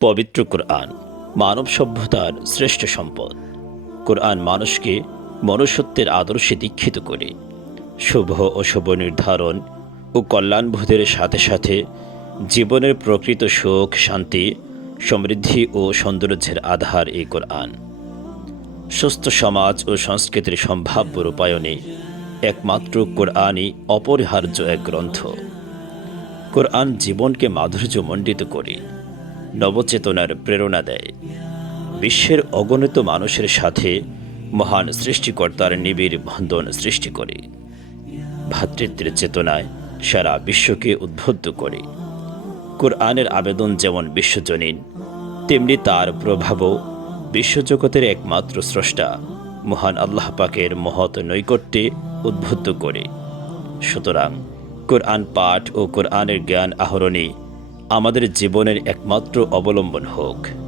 পবিত্র কোরআন, মানব সভ্যতার শ্রেষ্ঠ সম্পদ। কোরআন মানুষকে মনুষ্যত্বের আদর্শে দীক্ষিত করে। শুভ ও শুভ নির্ধারণ ও কল্যাণবোধের সাথে সাথে জীবনের প্রকৃত সুখ, শান্তি, সমৃদ্ধি ও সৌন্দর্যের আধার এই কোরআন। সুস্থ সমাজ ও সংস্কৃতির সম্ভাব্য রূপায়ণে একমাত্র কোরআনই অপরিহার্য এক গ্রন্থ। কোরআন জীবনকে মাধুর্যমণ্ডিত করে। নবচেতনার প্রেরণা দেয়। বিশ্বের অগণিত মানুষের সাথে মহান সৃষ্টিকর্তার নিবিড় বন্ধন সৃষ্টি করে। ভ্রাতৃত্বের চেতনায় সারা বিশ্বকে উদ্বুদ্ধ করে। কোরআনের আবেদন যেমন বিশ্বজনীন, তেমনি তার প্রভাবও বিশ্বজগতের একমাত্র স্রষ্টা, মহান আল্লাহ পাকের মহৎ নৈকট্যে উদ্বুদ্ধ করে। সুতরাং কোরআন পাঠ ও কোরআনের জ্ঞান আহরণে আমাদের জীবনের একমাত্র অবলম্বন হোক।